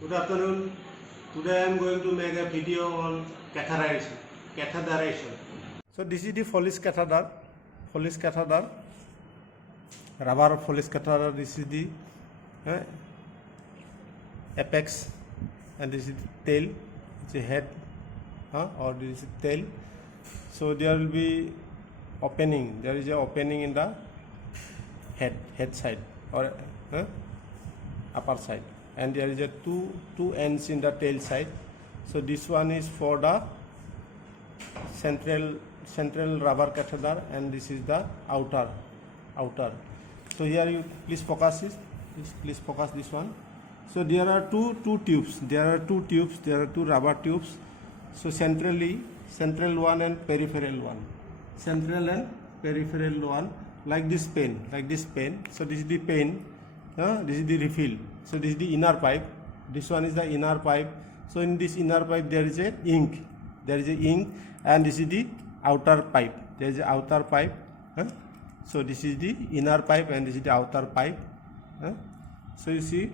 Good afternoon. Today I am going to make a video on catheterization. Catheterization. So this is the Foley's catheter. Foley's catheter. Rubber Foley's catheter. This is the apex, and this is the tail. It's a head, or this is tail. So there will be opening. There is a opening in the head side or upper side, and there is a two ends in the tail side. So this one is for the central rubber catheter, and this is the outer. So here you please focus this one. So there are two tubes. There are two rubber tubes. So central one and peripheral one. Central and peripheral one, like this pen. So this is the pen. This is the refill. So this is the inner pipe. This one is the inner pipe. So in this inner pipe there is a ink. And this is the outer pipe. There is a outer pipe. So this is the inner pipe and this is the outer pipe. So you see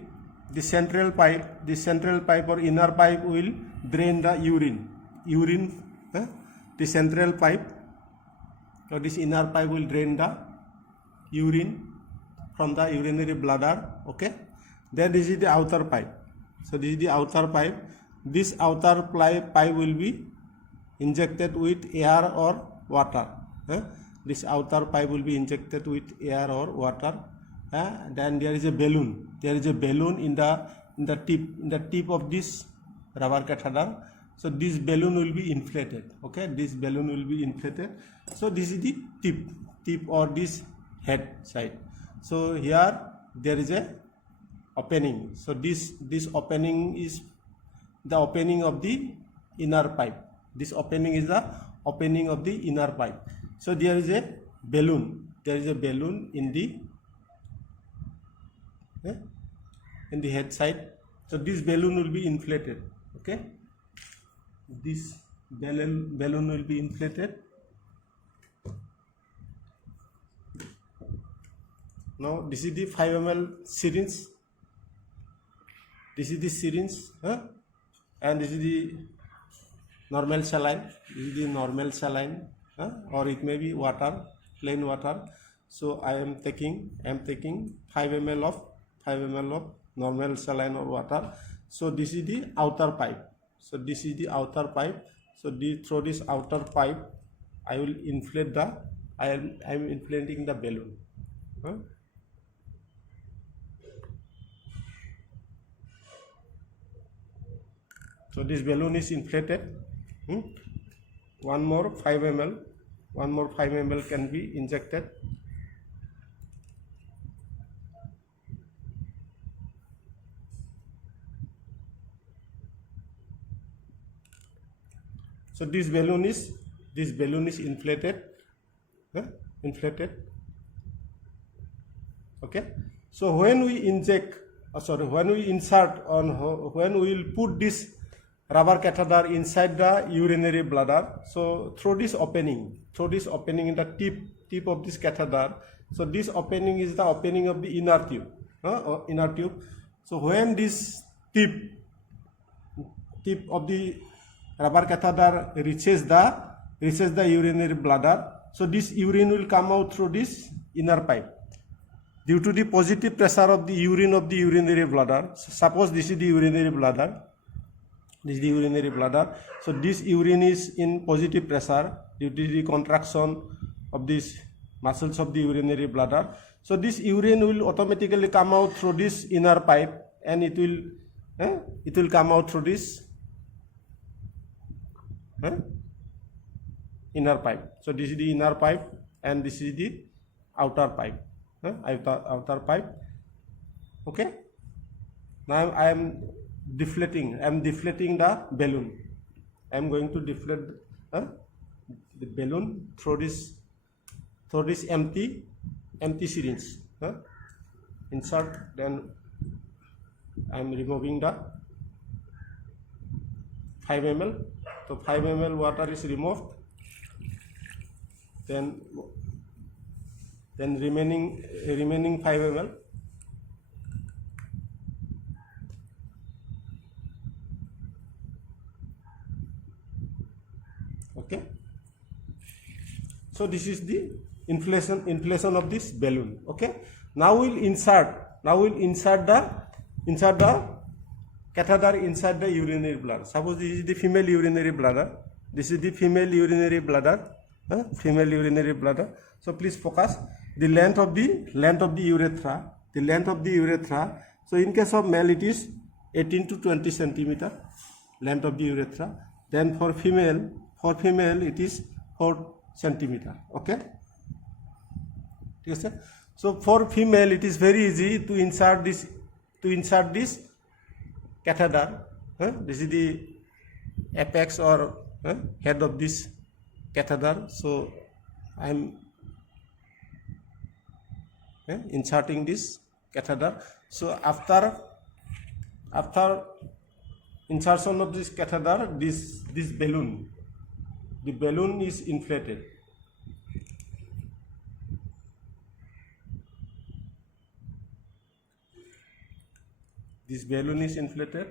the central pipe or inner pipe will drain the urine. The central pipe or this inner pipe will drain the urine from the urinary bladder. Okay. Then this is the outer pipe. So this is the outer pipe. This outer pipe will be injected with air or water. This outer pipe will be injected with air or water. Then there is a balloon. In the tip of this rubber catheter. So this balloon will be inflated. Okay, this balloon will be inflated. So this is the tip or this head side. So here there is a opening. So this opening is the opening of the inner pipe. This opening is the opening of the inner pipe. So there is a balloon. In the head side. So this balloon will be inflated. Okay. This balloon will be inflated. Now this is the 5 ml syringe. And this is the normal saline. Or it may be water, plain water. So I am taking 5 ml of normal saline or water. So this is the outer pipe. So through this outer pipe, I will inflate I am inflating the balloon. So this balloon is inflated. One more 5 ml can be injected. So this balloon is inflated. Okay. So when we insert when we will put this rubber catheter inside the urinary bladder, so through this opening in the tip of this catheter, so this opening is the opening of the inner tube. So when this tip of the rubber catheter reaches the urinary bladder, so this urine will come out through this inner pipe. Due to the positive pressure of the urine of the urinary bladder, so suppose this is the urinary bladder. So this urine is in positive pressure due to the contraction of these muscles of the urinary bladder. So this urine will automatically come out through this inner pipe, and it will come out through this inner pipe. So this is the inner pipe and this is the outer pipe. Outer pipe. Okay. Now I am deflating the balloon. I am going to deflate the balloon through this empty syringe. Insert. Then I am removing the 5 ml. So 5 ml water is removed. Then remaining 5 ml. Okay. So this is the inflation of this balloon. Okay. Now we'll insert the catheter inside the urinary bladder. Suppose this is the female urinary bladder. This is the female urinary bladder. Female urinary bladder. So please focus the length of the urethra. The length of the urethra. So in case of male, it is 18 to 20 centimeter length of the urethra. Then for female, it is 4 centimeter. Okay. Yes, sir. So for female, it is very easy to insert this catheter. This is the apex or head of this catheter. So I am inserting this catheter. So after insertion of this catheter, this balloon, the balloon is inflated. This balloon is inflated.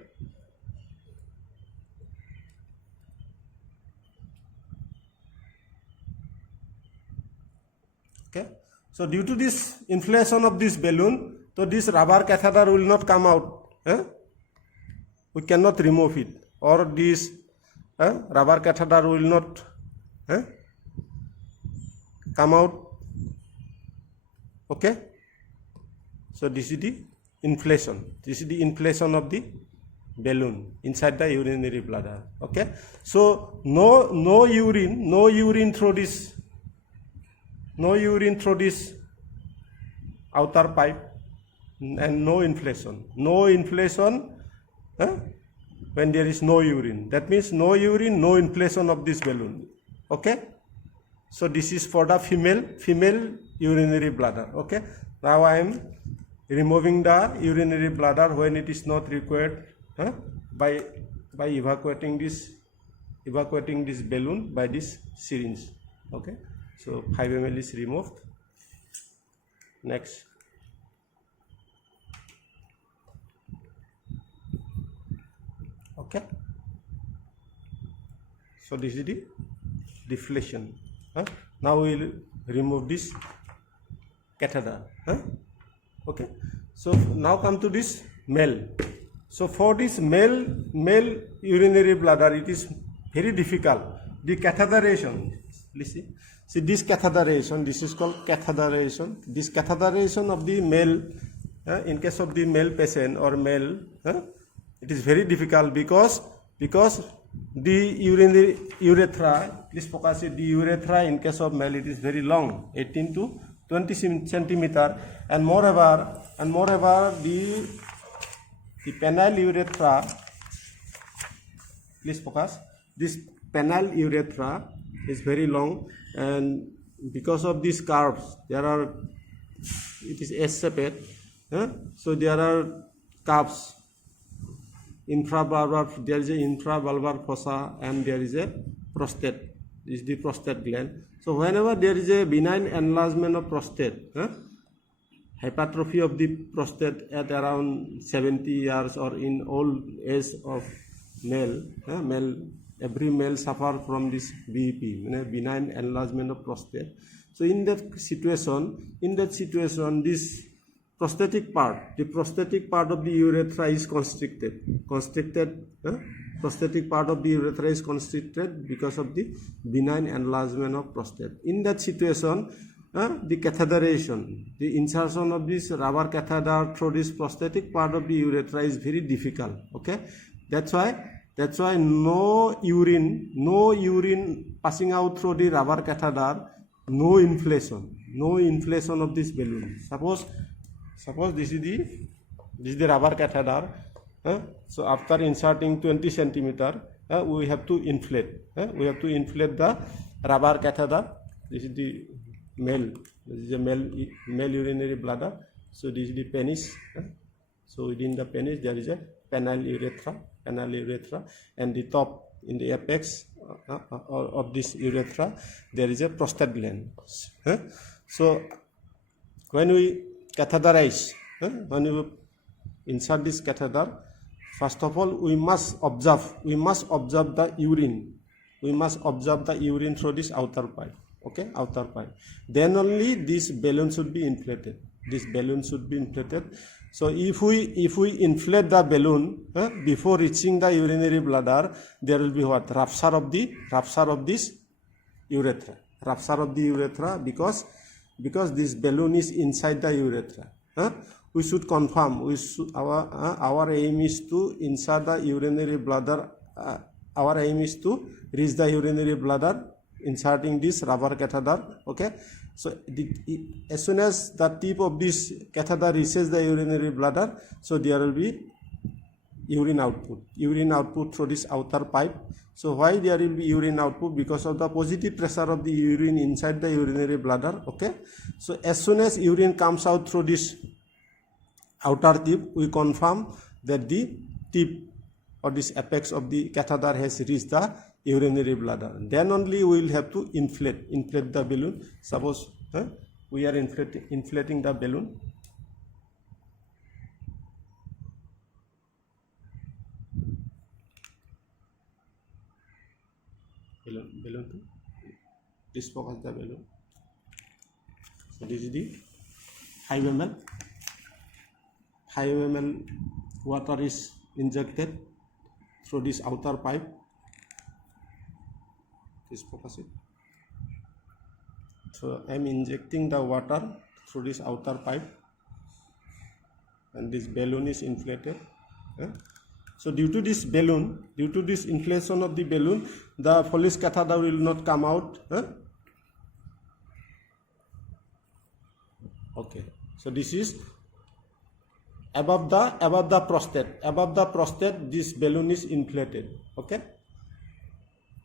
Okay. So due to this inflation of this balloon, so this rubber catheter will not come out. We cannot remove it, or this rubber catheter will not come out. Okay. So this is the inflation. This is the inflation of the balloon inside the urinary bladder. Okay. So no urine through this outer pipe, and no inflation when there is no urine. That means no urine, no inflation of this balloon. Okay. So this is for the female urinary bladder. Okay. Now I am removing the urinary bladder when it is not required, by evacuating this balloon by this syringe. Okay. So 5 ml is removed. Next. Okay. So this is the deflation. Now we will remove this catheter. Okay. So now come to this male. So for this male urinary bladder, it is very difficult. The catheterization. Listen. See this catheterization. This is called catheterization. This catheterization of the male, in case of the male patient or male, it is very difficult because the urinary urethra. Please focus it. The urethra in case of male, it is very long, 18 to 20 centimeter, and moreover the penile urethra. Please focus. This penile urethra is very long, and because of these curves, it is S-shaped. So there are curves. There is a infravalvular fossa, and there is a prostate. This is the prostate gland. So whenever there is a benign enlargement of prostate, hypertrophy of the prostate at around 70 years or in old age of male, every male suffer from this BEP, benign enlargement of prostate. So in that situation, this prostatic part of the urethra is constricted. Prostatic part of the urethra is constricted because of the benign enlargement of prostate. In that situation, the catheterization, the insertion of this rubber catheter through this prostatic part of the urethra is very difficult. Okay, that's why no urine passing out through the rubber catheter, no inflation of this balloon. Suppose this is the rubber catheter. So after inserting 20 centimeter, we have to inflate. We have to inflate the rubber catheter. This is the male. This is a male urinary bladder. So this is the penis. So within the penis there is a penile urethra, and the top, in the apex of this urethra, there is a prostate gland. So when we catheterize, when we insert this catheter, first of all we must observe the urine. we must observe the urine through this outer pipe. Okay, outer pipe. Then only this balloon should be inflated. This balloon should be inflated. So if we inflate the balloon before reaching the urinary bladder, there will be what? Rupture of this urethra. Rupture of the urethra because this balloon is inside the urethra. We should confirm. Our aim is to insert the urinary bladder. Our aim is to reach the urinary bladder, inserting this rubber catheter. Okay. So as soon as the tip of this catheter reaches the urinary bladder, so there will be urine output through this outer pipe. So why there will be urine output? Because of the positive pressure of the urine inside the urinary bladder. Okay. So as soon as urine comes out through this outer tip, we confirm that the tip or this apex of the catheter has reached the urinary bladder. Then only we will have to inflate the balloon. Suppose we are inflating the balloon. Balloon to this focus the balloon. So this is the 5 ml. 5 ml water is injected through this outer pipe. This focus it. So I am injecting the water through this outer pipe, and this balloon is inflated. So due to this inflation of the balloon, the Foley's catheter will not come out. Okay. So this is above the prostate. Above the prostate, this balloon is inflated. Okay.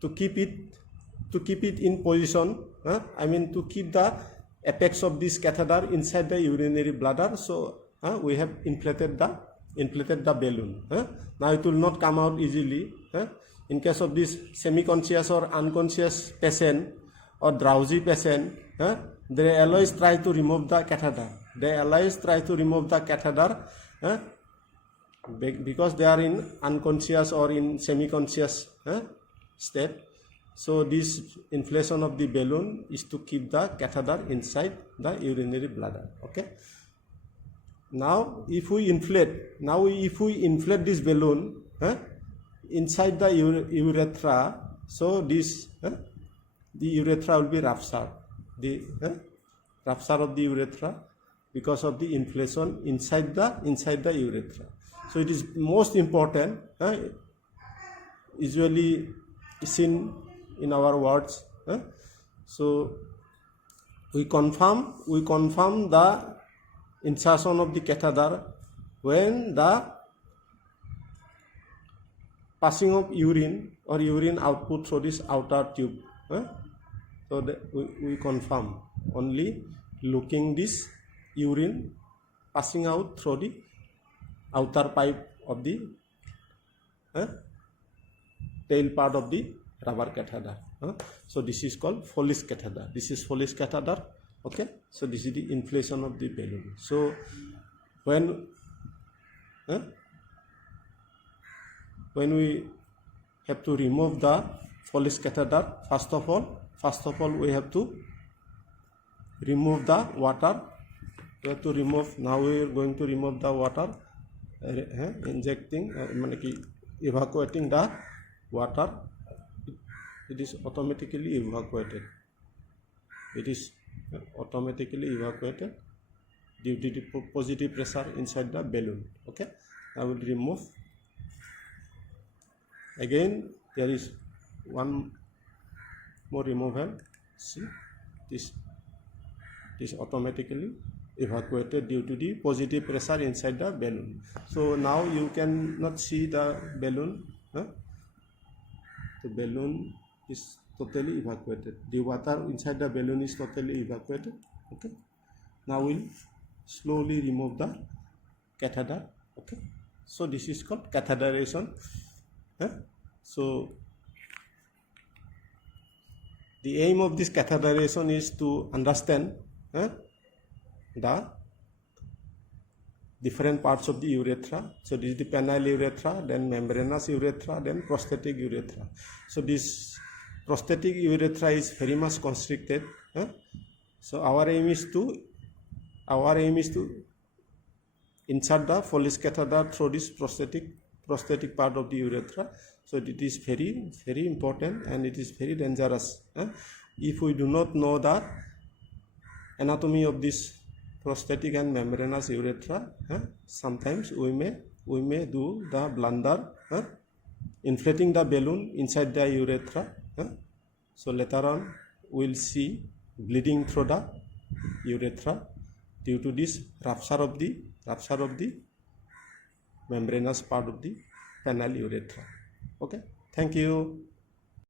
To keep it in position, I mean to keep the apex of this catheter inside the urinary bladder. So we have inflated the balloon. Now it will not come out easily. In case of this semi-conscious or unconscious patient or drowsy patient, they always try to remove the catheter. Because they are in unconscious or in semi-conscious state. So this inflation of the balloon is to keep the catheter inside the urinary bladder. Okay. Now if we inflate this balloon inside the urethra, so this the urethra will be ruptured. The rupture of the urethra because of the inflation inside the urethra. So it is most important, usually seen in our wards. So we confirm the insertion of the catheter when the passing of urine or urine output through this outer tube. So that we confirm only looking this urine passing out through the outer pipe of the tail part of the rubber catheter. So this is called Foley's catheter. This is Foley's catheter. Okay. So this is the inflation of the balloon. So when we have to remove the Foley's catheter, first of all we have to remove the water. Now we are going to remove the water, injecting, evacuating the water. It is automatically evacuated. Due to the positive pressure inside the balloon. Okay. I will remove. Again, there is one more removal. See, this automatically evacuated due to the positive pressure inside the balloon. So now you cannot see the balloon. The balloon is totally evacuated. The water inside the balloon is totally evacuated. Okay. Now we'll slowly remove the catheter. Okay. So this is called catheterization. So the aim of this catheterization is to understand the different parts of the urethra. So this is the penile urethra, then membranous urethra, then prostatic urethra. So this prosthetic urethra is very much constricted. So our aim is to insert the Foley's catheter through this prosthetic part of the urethra. So it is very, very important, and it is very dangerous. If we do not know the anatomy of this prosthetic and membranous urethra, sometimes we may do the blunder, inflating the balloon inside the urethra. So later on we'll see bleeding through the urethra due to this rupture of the membranous part of the penile urethra. Okay, thank you.